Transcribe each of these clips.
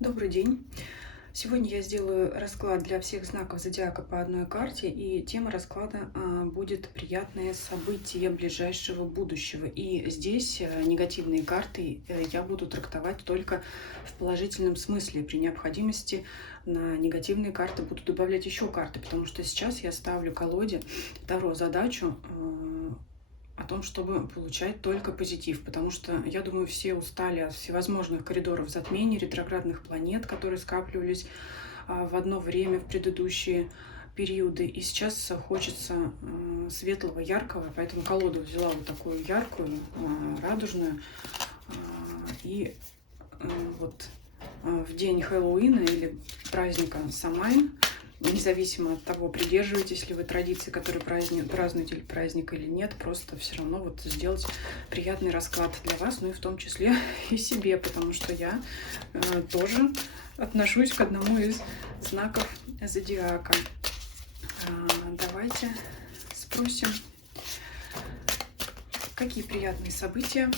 Добрый день. Сегодня я сделаю расклад для всех знаков зодиака по одной карте, и тема расклада будет «Приятные события ближайшего будущего». И здесь негативные карты я буду трактовать только в положительном смысле. При необходимости на негативные карты буду добавлять еще карты, потому что сейчас я ставлю колоде Таро задачу о том, чтобы получать только позитив, потому что, я думаю, все устали от всевозможных коридоров затмений, ретроградных планет, которые скапливались в одно время в предыдущие периоды. И сейчас хочется светлого, яркого, поэтому колоду взяла вот такую яркую, радужную. И вот в день Хэллоуина или праздника Самайн, независимо от того, придерживаетесь ли вы традиции, которые празднуете или праздник или нет, просто все равно вот сделать приятный расклад для вас, ну и в том числе и себе, потому что я тоже отношусь к одному из знаков зодиака. Давайте спросим, какие приятные события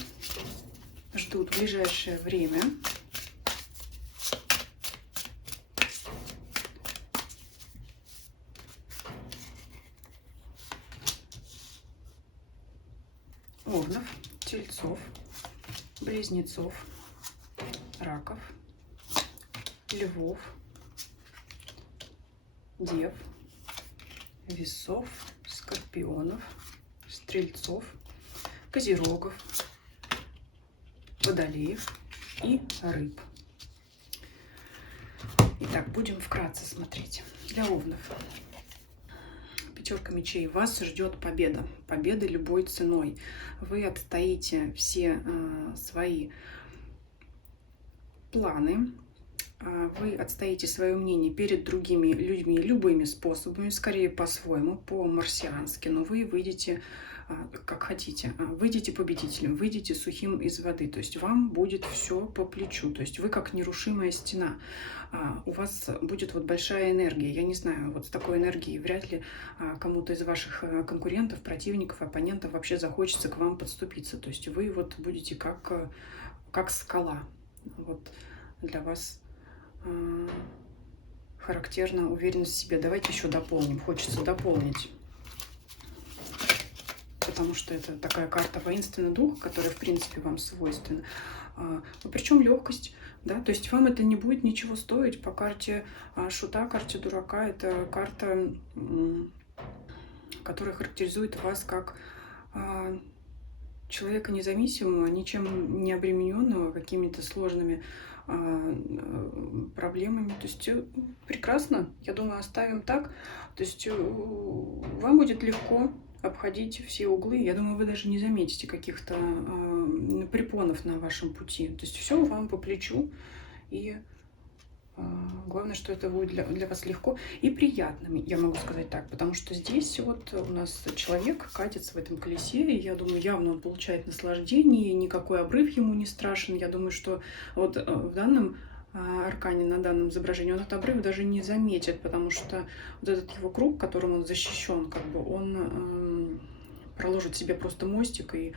ждут в ближайшее время. Овнов, Тельцов, Близнецов, Раков, Львов, Дев, Весов, Скорпионов, Стрельцов, Козерогов, Водолеев и Рыб. Итак, будем вкратце смотреть. Для Овнов. Пятерка мечей. Вас ждет победа. Победа любой ценой. Вы отстоите все свои планы. Вы отстоите свое мнение перед другими людьми любыми способами, скорее по-своему, по-марсиански, но вы выйдете как хотите. Выйдете победителем, выйдете сухим из воды. То есть вам будет все по плечу. То есть вы как нерушимая стена. У вас будет вот большая энергия. Я не знаю, вот с такой энергией вряд ли кому-то из ваших конкурентов, противников, оппонентов вообще захочется к вам подступиться. То есть вы вот будете как скала. Вот для вас характерна уверенность в себе. Давайте еще дополним. Хочется дополнить. Потому что это такая карта воинственный дух, которая, в принципе, вам свойственна. Причем легкость, да, то есть вам это не будет ничего стоить. По карте шута, карте дурака, это карта, которая характеризует вас как человека независимого, ничем не обремененного какими-то сложными проблемами. То есть прекрасно, я думаю, оставим так. То есть вам будет легко обходить все углы. Я думаю, вы даже не заметите каких-то препонов на вашем пути. То есть все вам по плечу. И главное, что это будет для вас легко и приятным, я могу сказать так, потому что здесь вот у нас человек катится в этом колесе, и я думаю, явно он получает наслаждение, никакой обрыв ему не страшен. Я думаю, что вот в данном аркане, на данном изображении, он этот обрыв даже не заметит, потому что вот этот его круг, которым он защищен, как бы он проложит себе просто мостик и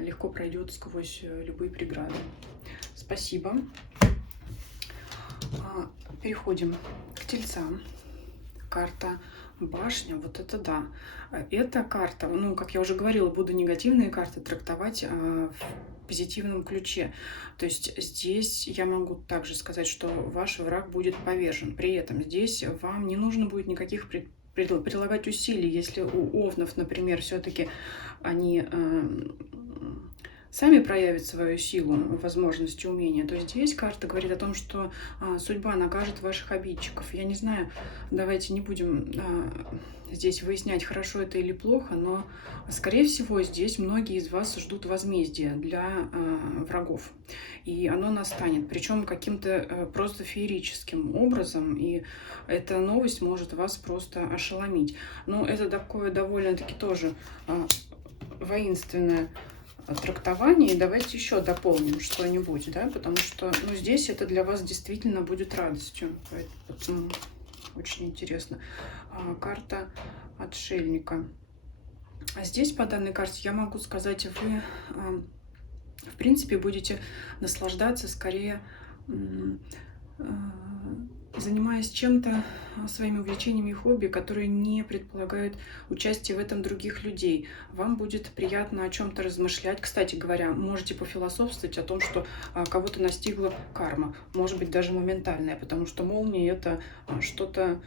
легко пройдет сквозь любые преграды. Спасибо. Переходим к Тельцам. Карта Башня. Вот это да. Эта карта, ну, как я уже говорила, буду негативные карты трактовать в позитивном ключе. То есть здесь я могу также сказать, что ваш враг будет повержен. При этом здесь вам не нужно будет никаких прилагать усилий. Если у овнов, например, все-таки они сами проявят свою силу, возможности, умения, то здесь карта говорит о том, что судьба накажет ваших обидчиков. Я не знаю, давайте не будем здесь выяснять, хорошо это или плохо, но, скорее всего, здесь многие из вас ждут возмездия для врагов. И оно настанет, причем каким-то просто феерическим образом, и эта новость может вас просто ошеломить. Но это такое довольно-таки тоже воинственное трактовании. Давайте еще дополним что-нибудь, да, потому что, ну, здесь это для вас действительно будет радостью. Поэтому очень интересно. Карта отшельника. А здесь по данной карте я могу сказать, вы, в принципе, будете наслаждаться скорее занимаясь чем-то, своими увлечениями и хобби, которые не предполагают участие в этом других людей. Вам будет приятно о чем-то размышлять. Кстати говоря, можете пофилософствовать о том, что кого-то настигла карма, может быть, даже моментальная, потому что молния — это что-то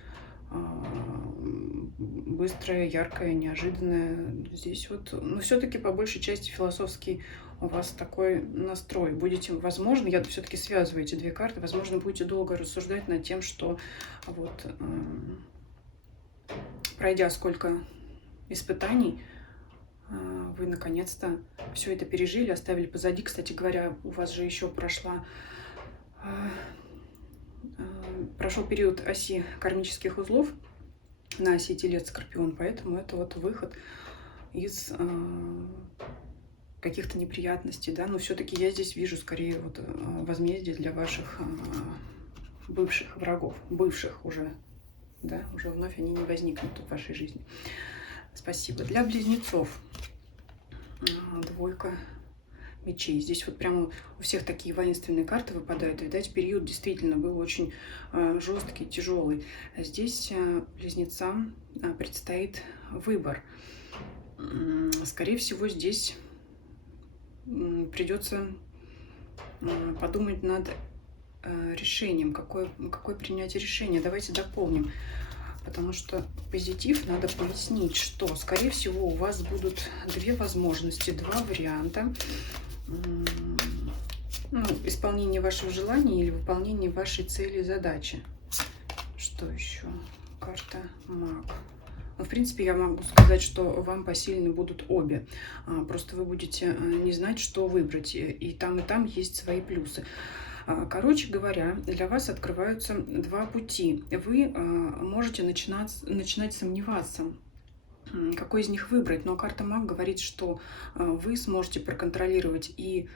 быстрое, яркое, неожиданное. Здесь вот, но все-таки по большей части философский у вас такой настрой. Будете, возможно, я все-таки связываю эти две карты, возможно, будете долго рассуждать над тем, что вот пройдя сколько испытаний, вы наконец-то все это пережили, оставили позади. Кстати говоря, у вас же еще прошел период оси кармических узлов на оси Телец-Скорпион, поэтому это вот выход из каких-то неприятностей, да, но все-таки я здесь вижу скорее вот возмездие для ваших бывших врагов, бывших уже, да, уже вновь они не возникнут в вашей жизни. Спасибо. Для близнецов двойка мечей. Здесь вот прямо у всех такие воинственные карты выпадают. Видать, период действительно был очень жесткий, тяжелый. Здесь близнецам предстоит выбор. Скорее всего, здесь придется подумать над решением, какое принять решение. Давайте дополним, потому что позитив надо пояснить, что, скорее всего, у вас будут две возможности, два варианта. Ну, исполнение вашего желания или выполнение вашей цели, задачи. Что еще? Карта Маг. В принципе, я могу сказать, что вам посильны будут обе. Просто вы будете не знать, что выбрать. И там есть свои плюсы. Короче говоря, для вас открываются два пути. Вы можете начинать сомневаться, какой из них выбрать. Но карта Маг говорит, что вы сможете проконтролировать и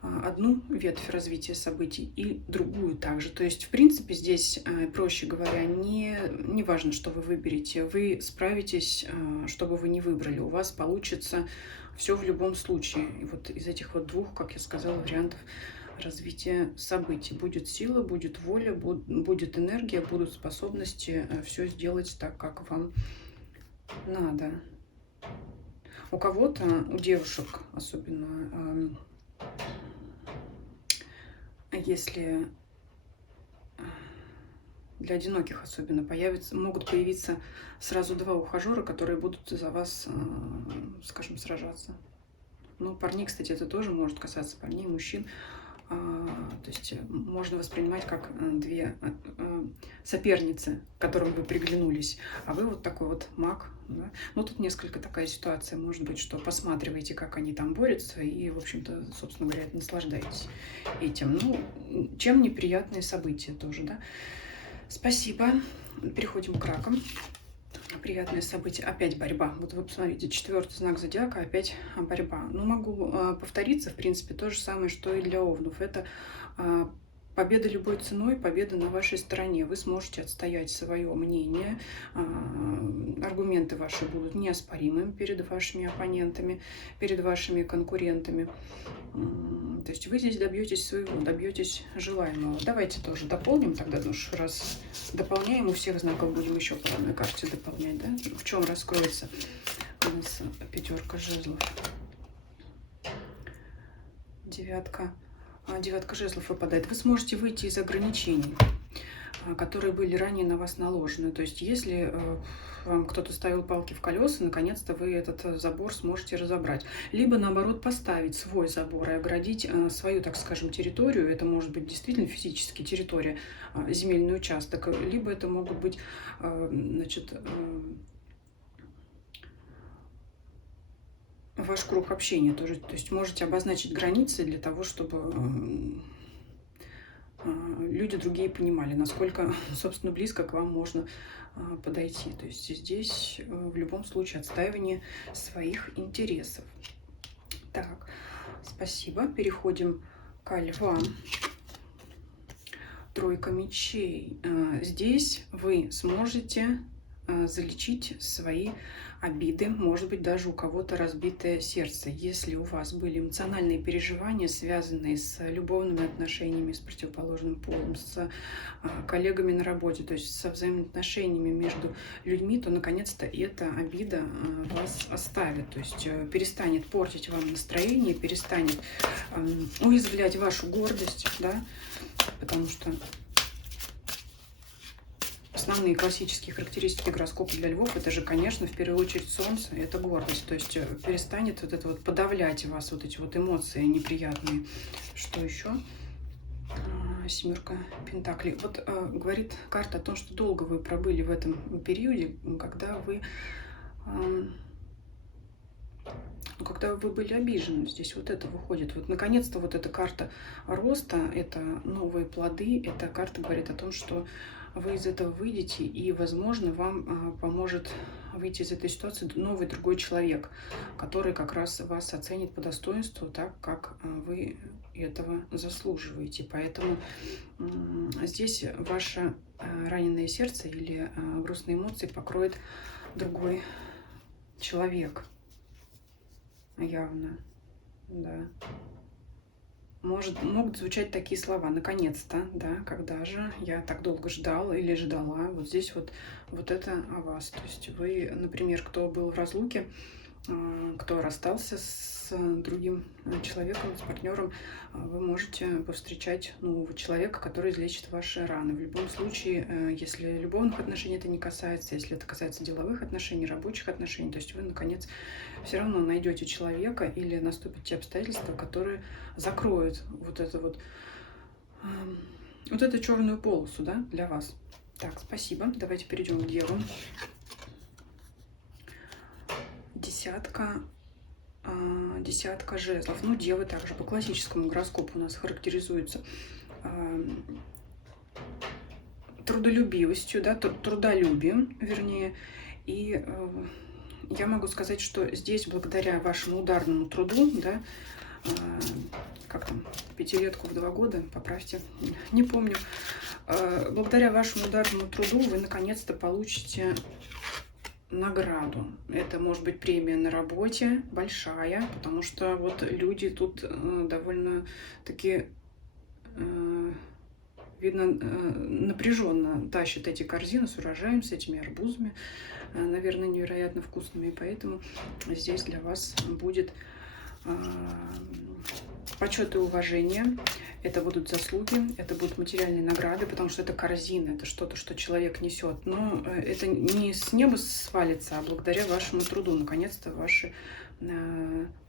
одну ветвь развития событий и другую также. То есть, в принципе, здесь, проще говоря, не важно, что вы выберете. Вы справитесь, что бы вы ни выбрали. У вас получится все в любом случае. И вот из этих вот двух, как я сказала, вариантов развития событий. Будет сила, будет воля, будет энергия, будут способности все сделать так, как вам надо. У кого-то, у девушек особенно, если для одиноких особенно могут появиться сразу два ухажера, которые будут за вас, скажем, сражаться. Ну, парней, кстати, это тоже может касаться парней, мужчин. То есть можно воспринимать как две соперницы, которым вы приглянулись, а вы вот такой вот маг. Да? Ну, тут несколько такая ситуация, может быть, что посматриваете, как они там борются, и, в общем-то, собственно говоря, наслаждаетесь этим. Ну, чем неприятные события тоже, да. Спасибо. Переходим к ракам. Приятные события. Опять борьба. Вот вы посмотрите, 4-й знак зодиака, опять борьба. Ну, могу повториться, в принципе, то же самое, что и для овнов. Это победа любой ценой, победа на вашей стороне. Вы сможете отстоять свое мнение. Аргументы ваши будут неоспоримыми перед вашими оппонентами, перед вашими конкурентами. То есть вы здесь добьетесь своего, добьетесь желаемого. Давайте тоже дополним тогда, ну, раз дополняем, у всех знаков будем еще по одной карте дополнять, да? В чем раскроется у нас 5 жезлов. Девятка жезлов выпадает. Вы сможете выйти из ограничений, которые были ранее на вас наложены. То есть если вам кто-то ставил палки в колеса, наконец-то вы этот забор сможете разобрать. Либо, наоборот, поставить свой забор и оградить свою, так скажем, территорию. Это может быть действительно физически территория, земельный участок. Либо это могут быть, значит, ваш круг общения тоже. То есть можете обозначить границы для того, чтобы люди другие понимали, насколько, собственно, близко к вам можно подойти. То есть здесь в любом случае отстаивание своих интересов. Так, спасибо. Переходим к львам. Тройка мечей. Здесь вы сможете залечить свои обиды, может быть, даже у кого-то разбитое сердце. Если у вас были эмоциональные переживания, связанные с любовными отношениями с противоположным полом, с коллегами на работе, то есть со взаимоотношениями между людьми, то наконец-то эта обида вас оставит, то есть перестанет портить вам настроение, перестанет уязвлять вашу гордость, да, потому что основные классические характеристики гороскопа для львов — это же, конечно, в первую очередь Солнце, это гордость. То есть перестанет вот это вот подавлять вас, вот эти вот эмоции неприятные. Что еще? Семерка Пентаклей. Вот говорит карта о том, что долго вы пробыли в этом периоде, когда вы были обижены. Здесь вот это выходит. Вот наконец-то вот эта карта роста, это новые плоды, эта карта говорит о том, что вы из этого выйдете, и, возможно, вам поможет выйти из этой ситуации новый другой человек, который как раз вас оценит по достоинству так, как вы этого заслуживаете. Поэтому здесь ваше раненое сердце или грустные эмоции покроет другой человек. Явно, да. Могут звучать такие слова: наконец-то, да, когда же я так долго ждал или ждала. Вот здесь вот это о вас. То есть вы, например, кто был в разлуке, кто расстался с другим человеком, с партнером, вы можете повстречать нового человека, который излечит ваши раны. В любом случае, если любовных отношений это не касается, если это касается деловых отношений, рабочих отношений, то есть вы, наконец, все равно найдете человека или наступят те обстоятельства, которые закроют вот эту черную полосу, да, для вас. Так, спасибо. Давайте перейдем к Деву. Десятка жезлов. Ну, Девы также по классическому гороскопу у нас характеризуются трудолюбивостью, да, трудолюбием, вернее. И я могу сказать, что здесь благодаря вашему ударному труду, да, как там, пятилетку в 2 года, поправьте, не помню, благодаря вашему ударному труду вы наконец-то получите награду. Это может быть премия на работе, большая, потому что вот люди тут довольно-таки, видно, напряженно тащат эти корзины с урожаем, с этими арбузами, наверное, невероятно вкусными, и поэтому здесь для вас будет почет и уважение, это будут заслуги, это будут материальные награды, потому что это корзина, это что-то, что человек несет. Но это не с неба свалится, а благодаря вашему труду. Наконец-то ваши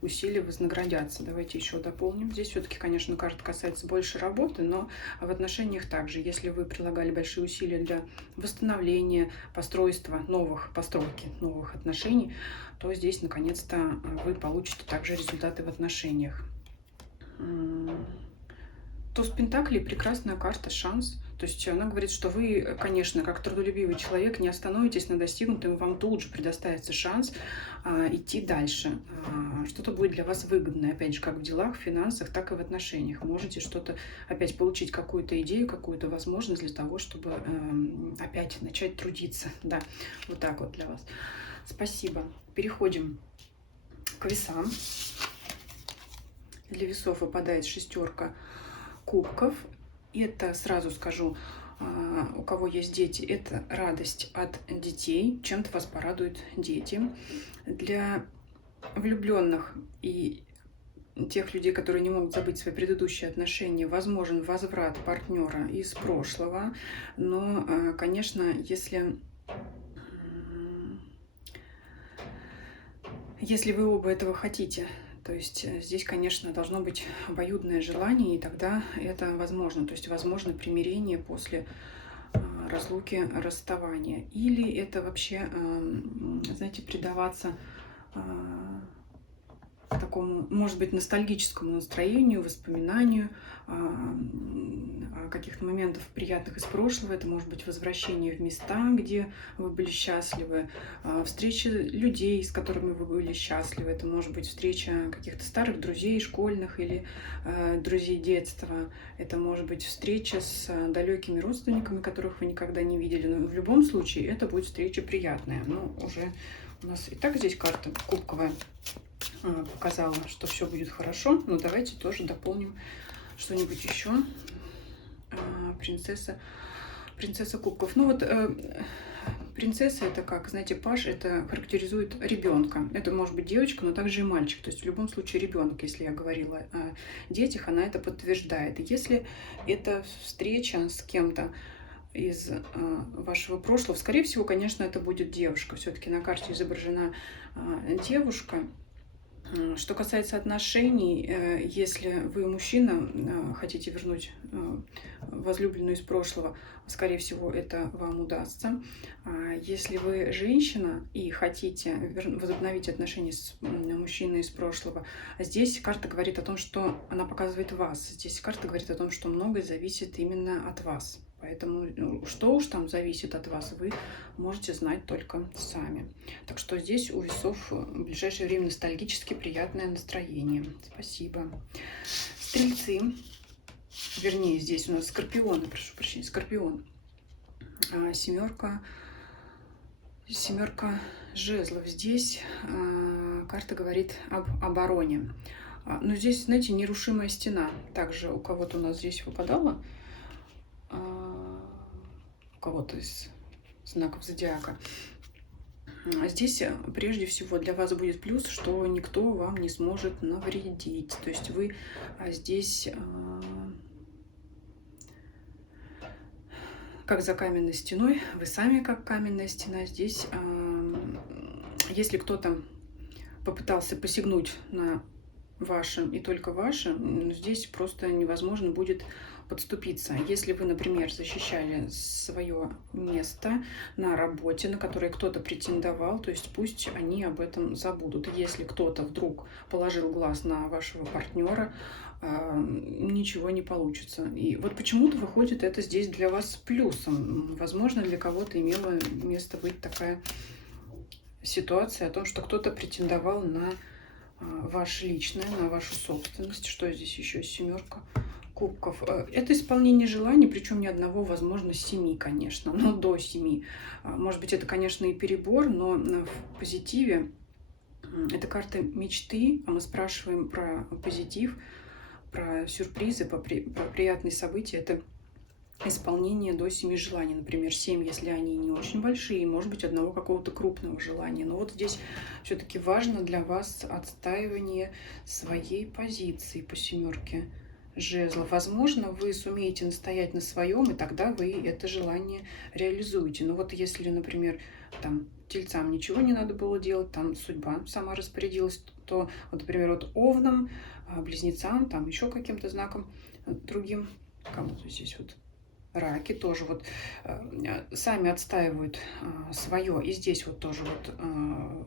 усилия вознаградятся. Давайте еще дополним. Здесь все-таки, конечно, карта касается больше работы, но в отношениях также. Если вы прилагали большие усилия для восстановления, постройки новых отношений, то здесь, наконец-то, вы получите также результаты в отношениях. Туз Пентаклей — прекрасная карта, шанс. То есть она говорит, что вы, конечно, как трудолюбивый человек, не остановитесь на достигнутом, вам тут же предоставится шанс идти дальше. Что-то будет для вас выгодное, опять же, как в делах, в финансах, так и в отношениях. Можете что-то опять получить, какую-то идею, какую-то возможность для того, чтобы опять начать трудиться. Да, вот так вот для вас. Спасибо. Переходим к весам. Для весов выпадает 6 кубков. Это, сразу скажу, у кого есть дети, это радость от детей. Чем-то вас порадуют дети. Для влюбленных и тех людей, которые не могут забыть свои предыдущие отношения, возможен возврат партнера из прошлого. Но, конечно, если вы оба этого хотите, то есть здесь, конечно, должно быть обоюдное желание, и тогда это возможно. То есть возможно примирение после разлуки, расставания. Или это вообще, знаете, предаваться такому, может быть, ностальгическому настроению, воспоминанию каких-то моментов приятных из прошлого. Это может быть возвращение в места, где вы были счастливы, встреча людей, с которыми вы были счастливы. Это может быть встреча каких-то старых друзей, школьных или друзей детства. Это может быть встреча с далекими родственниками, которых вы никогда не видели. Но в любом случае это будет встреча приятная. Ну, уже у нас и так здесь карта кубковая показала, что все будет хорошо. Но давайте тоже дополним что-нибудь еще. Принцесса кубков. Ну вот принцесса это как, знаете, паж это характеризует ребенка. Это может быть девочка, но также и мальчик. То есть в любом случае ребенок, если я говорила о детях, она это подтверждает. И если это встреча с кем-то из вашего прошлого, скорее всего, конечно, это будет девушка. Все-таки на карте изображена девушка. Что касается отношений, если вы мужчина, хотите вернуть возлюбленную из прошлого, скорее всего, это вам удастся. Если вы женщина и хотите возобновить отношения с мужчиной из прошлого, здесь карта говорит о том, что она показывает вас. Здесь карта говорит о том, что многое зависит именно от вас. Поэтому что уж там зависит от вас, вы можете знать только сами. Так что здесь у весов в ближайшее время ностальгически приятное настроение. Спасибо. Стрельцы. Вернее, здесь у нас скорпионы, прошу прощения, скорпион. Семерка жезлов. Здесь карта говорит об обороне. Но здесь, знаете, нерушимая стена. Также у кого-то у нас здесь выпадала. У кого-то из знаков зодиака. Здесь прежде всего для вас будет плюс, что никто вам не сможет навредить. То есть вы здесь как за каменной стеной, вы сами как каменная стена. Здесь, если кто-то попытался посягнуть на вашем и только вашем, здесь просто невозможно будет подступиться. Если вы, например, защищали свое место на работе, на которое кто-то претендовал, то есть пусть они об этом забудут. Если кто-то вдруг положил глаз на вашего партнера, ничего не получится. И вот почему-то выходит это здесь для вас плюсом. Возможно, для кого-то имело место быть такая ситуация о том, что кто-то претендовал на ваше личное, на вашу собственность. Что здесь еще? Семерка кубков. Это исполнение желаний, причем не одного, возможно, 7, конечно, но до 7. Может быть, это, конечно, и перебор, но в позитиве это карта мечты, а мы спрашиваем про позитив, про сюрпризы, про приятные события. Это исполнение до 7 желаний. Например, 7, если они не очень большие, может быть, одного какого-то крупного желания. Но вот здесь все-таки важно для вас отстаивание своей позиции по семерке жезлов. Возможно, вы сумеете настоять на своем, и тогда вы это желание реализуете. Но вот если, например, там тельцам ничего не надо было делать, там судьба сама распорядилась, то, вот, например, вот овнам, близнецам, там еще каким-то знаком другим, кому-то здесь вот раки тоже вот сами отстаивают свое. И здесь вот тоже вот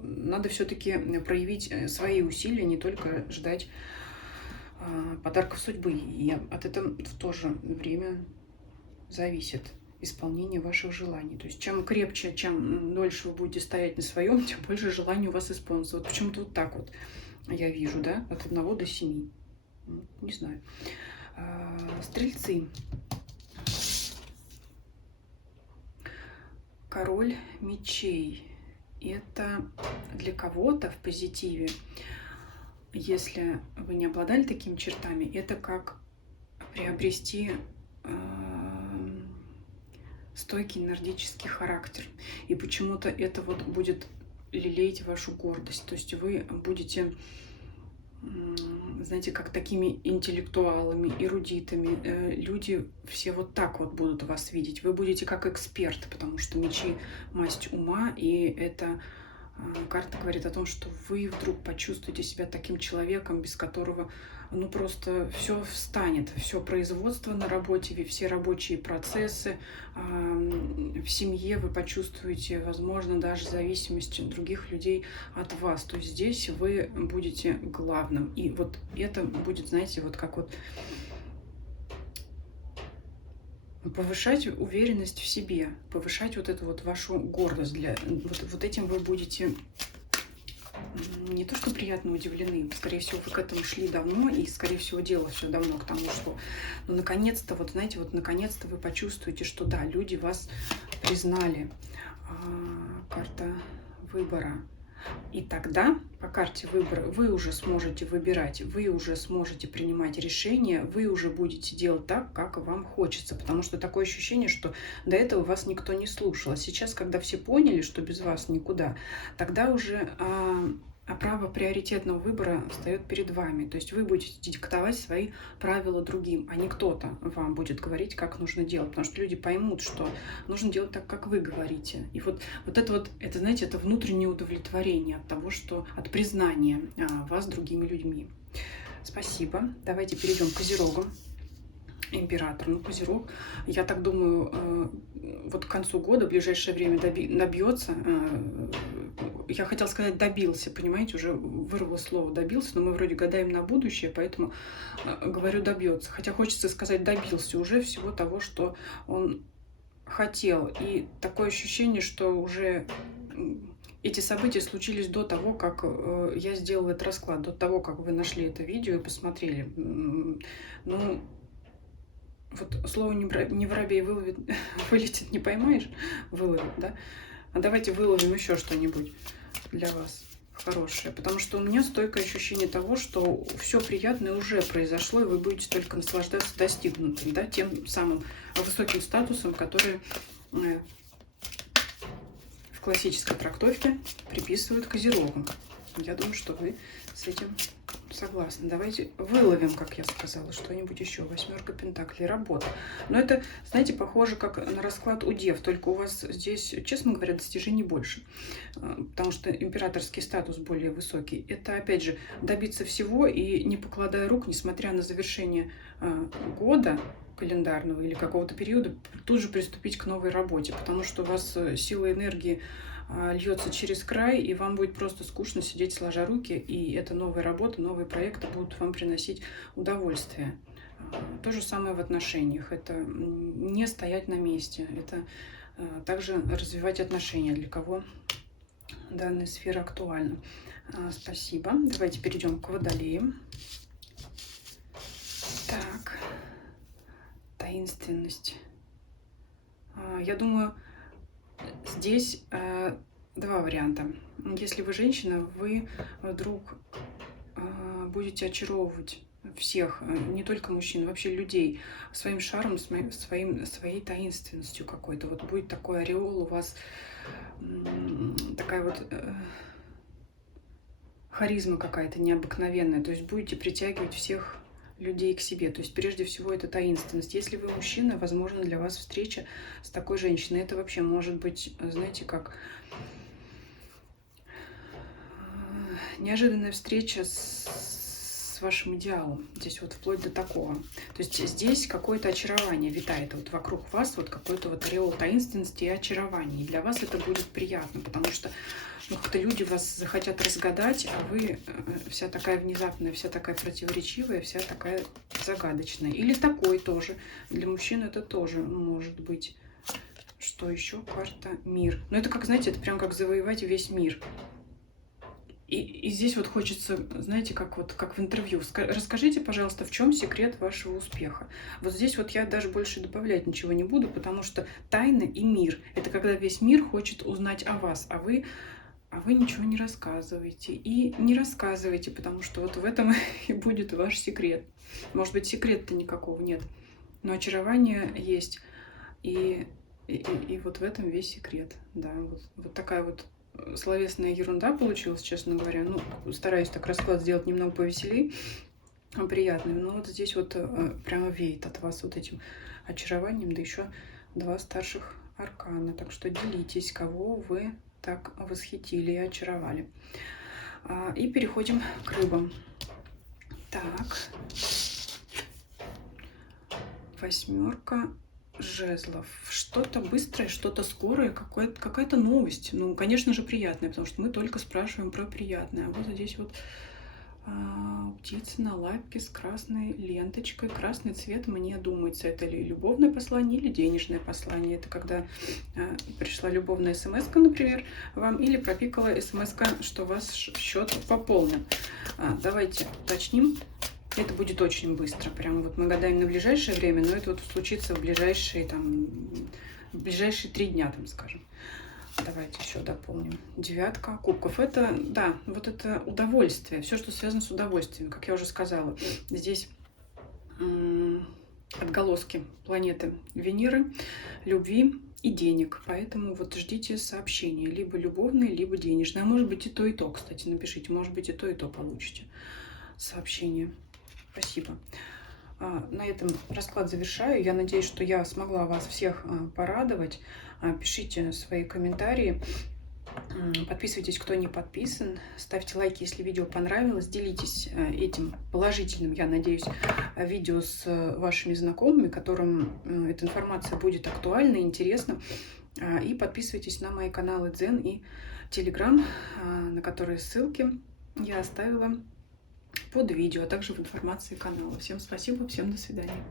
надо все-таки проявить свои усилия, не только ждать подарков судьбы. И от этого в то же время зависит исполнение ваших желаний. То есть чем крепче, чем дольше вы будете стоять на своем, тем больше желаний у вас исполнится. Вот почему-то вот так вот я вижу, да, от 1 до 7. Не знаю. Стрельцы. Король мечей. Это для кого-то в позитиве, если вы не обладали такими чертами, это как приобрести стойкий нордический характер. И почему-то это вот будет лелеять вашу гордость. То есть вы будете, знаете, как такими интеллектуалами, эрудитами. Люди все вот так вот будут вас видеть. Вы будете как эксперт, потому что мечи – масть ума, и это карта говорит о том, что вы вдруг почувствуете себя таким человеком, без которого ну просто все встанет, все производство на работе, все рабочие процессы, в семье вы почувствуете, возможно, даже зависимость других людей от вас. То есть здесь вы будете главным. И вот это будет, знаете, вот как вот повышать уверенность в себе, повышать вот эту вот вашу гордость. Вот этим вы будете не то что приятно удивлены, скорее всего, вы к этому шли давно, и, скорее всего, дело все давно к тому шло. Но наконец-то, вот знаете, вот наконец-то вы почувствуете, что да, люди вас признали. Карта выбора. И тогда по карте выбора вы уже сможете выбирать, вы уже сможете принимать решения, вы уже будете делать так, как вам хочется. Потому что такое ощущение, что до этого вас никто не слушал. А сейчас, когда все поняли, что без вас никуда, тогда уже право приоритетного выбора встает перед вами. То есть вы будете диктовать свои правила другим, а не кто-то вам будет говорить, как нужно делать. Потому что люди поймут, что нужно делать так, как вы говорите. И вот это, знаете, это внутреннее удовлетворение от того, что от признания вас другими людьми. Спасибо. Давайте перейдем к Козерогам. Император. Ну, Козерог, я так думаю, вот к концу года, в ближайшее время добьется. Я хотела сказать добился, понимаете, уже вырвало слово добился, но мы вроде гадаем на будущее, поэтому говорю добьется. Хотя хочется сказать добился уже всего того, что он хотел. И такое ощущение, что уже эти события случились до того, как я сделала этот расклад, до того, как вы нашли это видео и посмотрели. Ну, вот слово не воробей выловит, вылетит, не поймаешь, выловит, да? А давайте выловим еще что-нибудь для вас хорошее, потому что у меня стойкое ощущение того, что все приятное уже произошло, и вы будете только наслаждаться достигнутым, да, тем самым высоким статусом, который в классической трактовке приписывают Козерогам. Я думаю, что вы с этим согласны. Давайте выловим, как я сказала, что-нибудь еще. Восьмерка пентаклей, работа. Но это, знаете, похоже как на расклад у дев, только у вас здесь, честно говоря, достижений больше, потому что императорский статус более высокий. Это, опять же, добиться всего и не покладая рук, несмотря на завершение года календарного или какого-то периода, тут же приступить к новой работе, потому что у вас сила энергии льется через край, и вам будет просто скучно сидеть сложа руки, и эта новая работа, новые проекты будут вам приносить удовольствие. То же самое в отношениях. Это не стоять на месте, это также развивать отношения, для кого данная сфера актуальна. Спасибо. Давайте перейдем к Водолеям. Так, таинственность. Я думаю, здесь два варианта. Если вы женщина, вы вдруг будете очаровывать всех, не только мужчин, вообще людей, своим шармом, своей таинственностью какой-то. Вот будет такой ореол у вас, такая вот харизма какая-то необыкновенная. То есть будете притягивать всех людей к себе. То есть прежде всего это таинственность. Если вы мужчина, возможно, для вас встреча с такой женщиной. Это вообще может быть, знаете, как неожиданная встреча с вашим идеалом. Здесь вот вплоть до такого. То есть здесь какое-то очарование витает вот вокруг вас, вот какой-то вот ореол таинственности и очарования. И для вас это будет приятно, потому что как-то люди вас захотят разгадать, а вы вся такая внезапная, вся такая противоречивая, вся такая загадочная. Или такой тоже. Для мужчин это тоже может быть. Что еще? Карта мир. Но это как, знаете, это прям как завоевать весь мир. И здесь вот хочется, знаете, как в интервью. Расскажите, пожалуйста, в чем секрет вашего успеха? Вот здесь вот я даже больше добавлять ничего не буду, потому что тайна и мир – это когда весь мир хочет узнать о вас, а вы ничего не рассказываете. И не рассказывайте, потому что вот в этом и будет ваш секрет. Может быть, секрета-то никакого нет, но очарование есть. И вот в этом весь секрет. Да, вот такая вот словесная ерунда получилась, честно говоря. Ну, стараюсь так расклад сделать немного повеселее, приятный. Но вот здесь вот прямо веет от вас вот этим очарованием, да еще два старших аркана. Так что делитесь, кого вы так восхитили и очаровали. И переходим к рыбам. Так, восьмерка жезлов. Что-то быстрое, что-то скорое, какая-то новость. Ну, конечно же, приятная, потому что мы только спрашиваем про приятное. А вот здесь вот птица на лапке с красной ленточкой. Красный цвет, мне думается, это ли любовное послание или денежное послание. Это когда пришла любовная смс-ка, например, вам, или пропикала смс-ка, что ваш счет пополнен. Давайте уточним. Это будет очень быстро. Прям вот мы гадаем на ближайшее время, но это вот случится в ближайшие 3 дня, там, скажем. Давайте еще дополним. Девятка кубков. Это, да, вот это удовольствие. Все, что связано с удовольствием, как я уже сказала. Здесь отголоски планеты Венеры, любви и денег. Поэтому вот ждите сообщения. Либо любовные, либо денежные. А может быть и то, кстати, напишите. Может быть и то получите сообщение. Спасибо. На этом расклад завершаю. Я надеюсь, что я смогла вас всех порадовать. Пишите свои комментарии. Подписывайтесь, кто не подписан. Ставьте лайки, если видео понравилось. Делитесь этим положительным, я надеюсь, видео с вашими знакомыми, которым эта информация будет актуальна и интересна. И подписывайтесь на мои каналы Дзен и Телеграм, на которые ссылки я оставила под видео, а также в информации канала. Всем спасибо, всем до свидания.